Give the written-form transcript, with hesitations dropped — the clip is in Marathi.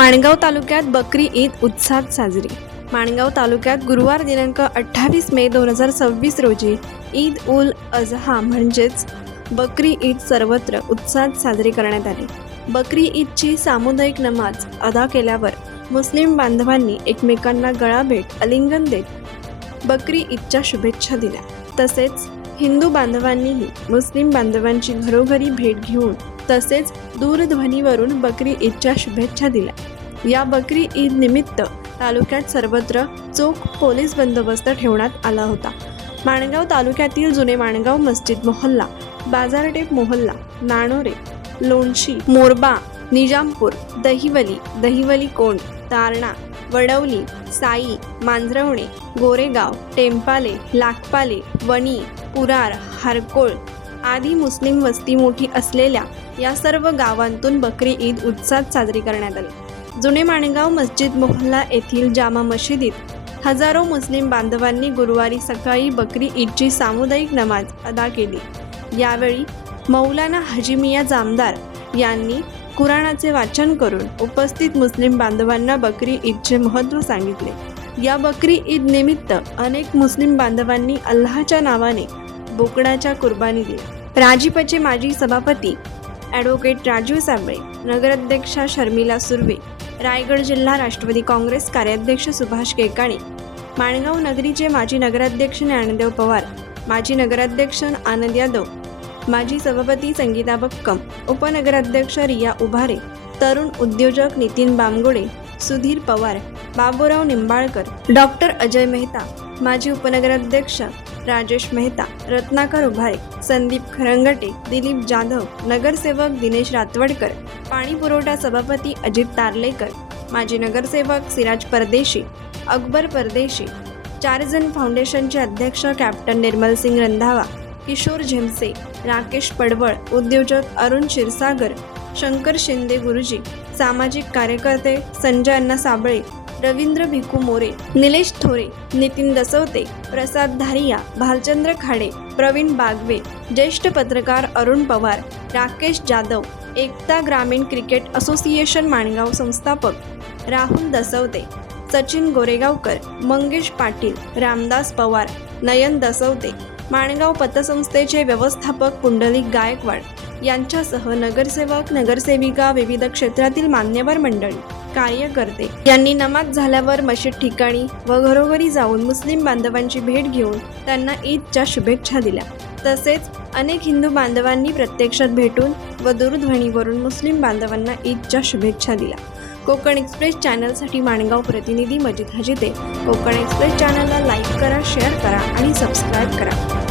माणगाव तालुक्यात बकरी ईद उत्साहात साजरी। माणगाव तालुक्यात गुरुवार दिनांक 28 मे 2026 रोजी ईद उल अजहा म्हणजेच बकरी ईद सर्वत्र उत्साहात साजरी करण्यात आली। बकरी ईदची सामुदायिक नमाज अदा केल्यावर मुस्लिम बांधवांनी एकमेकांना गळाभेट आलिंगन देत बकरी ईदच्या शुभेच्छा दिल्या। तसेच हिंदू बांधवांनीही मुस्लिम बांधवांची घरोघरी भेट घेऊन तसेच दूरध्वनीवरून बकरी ईदच्या शुभेच्छा दिल्या। या बकरी ईद निमित्त तालुक्यात सर्वत्र चोख पोलीस बंदोबस्त ठेवण्यात आला होता। माणगाव तालुक्यातील जुने माणगाव मस्जिद मोहल्ला, बाजारटेप मोहल्ला, नाणोरे, लोणशी, मोरबा, निजामपूर, दहिवली कोंड, तारणा, वडवली, साई, मांजरवणे, गोरेगाव, टेंपाले, लाखपाले, वणी, पुरार, हारकोळ आदी मुस्लिम वस्ती मोठी असलेल्या या सर्व गावांतून बकरी ईद उत्साहात साजरी करण्यात आली। जुने माणगाव मस्जिद मोहल्ला येथील जामा मशिदीत हजारो मुस्लिम बांधवांनी गुरुवारी सकाळी बकरी ईदची सामुदायिक नमाज अदा केली। यावेळी मौलाना हजीमिया जामदार यांनी कुराणाचे वाचन करून उपस्थित मुस्लिम बांधवांना बकरी ईदचे महत्त्व सांगितले। या बकरी ईद निमित्त अनेक मुस्लिम बांधवांनी अल्लाहच्या नावाने बोकडाच्या कुर्बानी दिल्या। राजीपचे माजी सभापती ॲडव्होकेट राजीव साबळे, नगराध्यक्षा शर्मिला सुर्वे, रायगड जिल्हा राष्ट्रवादी काँग्रेस कार्याध्यक्ष सुभाष केकाणी, माणगाव नगरीचे माजी नगराध्यक्ष ज्ञानदेव पवार, माजी नगराध्यक्ष आनंद यादव, माजी सभापती संगीता बक्कम, उपनगराध्यक्ष रिया उभारे, तरुण उद्योजक नितीन बामगोडे, सुधीर पवार, बाबूराव निंबाळकर, डॉक्टर अजय मेहता, माजी उपनगराध्यक्ष राजेश मेहता, रत्नाकर उभारे, संदीप खरंगटे, दिलीप जाधव, नगरसेवक दिनेश रातवडकर, पाणी पुरवठा सभापती अजित तारलेकर, माजी नगरसेवक सिराज परदेशी, अकबर परदेशी, 4 जण फाउंडेशनचे अध्यक्ष कॅप्टन निर्मल सिंग रंधावा, किशोर झेमसे, राकेश पडवळ, उद्योजक अरुण क्षीरसागर, शंकर शिंदे गुरुजी, सामाजिक कार्यकर्ते संजय अण्णा साबळे, रवींद्र भिकू मोरे, निलेश थोरे, नितीन दसवते, प्रसाद धारिया, भालचंद्र खाडे, प्रवीण बागवे, ज्येष्ठ पत्रकार अरुण पवार, राकेश जाधव, एकता ग्रामीण क्रिकेट असोसिएशन माणगाव संस्थापक राहुल दसवते, सचिन गोरेगावकर, मंगेश पाटील, रामदास पवार, नयन दसवते, माणगाव पतसंस्थेचे व्यवस्थापक पुंडलिक गायकवाड यांच्यासह नगरसेवक नगरसेविका, विविध क्षेत्रातील मान्यवर मंडळी, कार्यकर्ते यांनी नमाज झाल्यावर मशीद ठिकाणी व घरोघरी जाऊन मुस्लिम बांधवांची भेट घेऊन त्यांना ईदच्या शुभेच्छा दिल्या। तसेच अनेक हिंदू बांधवांनी प्रत्यक्षात भेटून व दूरध्वनीवरून मुस्लिम बांधवांना ईदच्या शुभेच्छा दिल्या। कोकण एक्सप्रेस चॅनलसाठी माणगाव प्रतिनिधी मजिद हजिते। कोकण एक्सप्रेस चॅनलला लाईक करा, शेअर करा आणि सबस्क्राईब करा।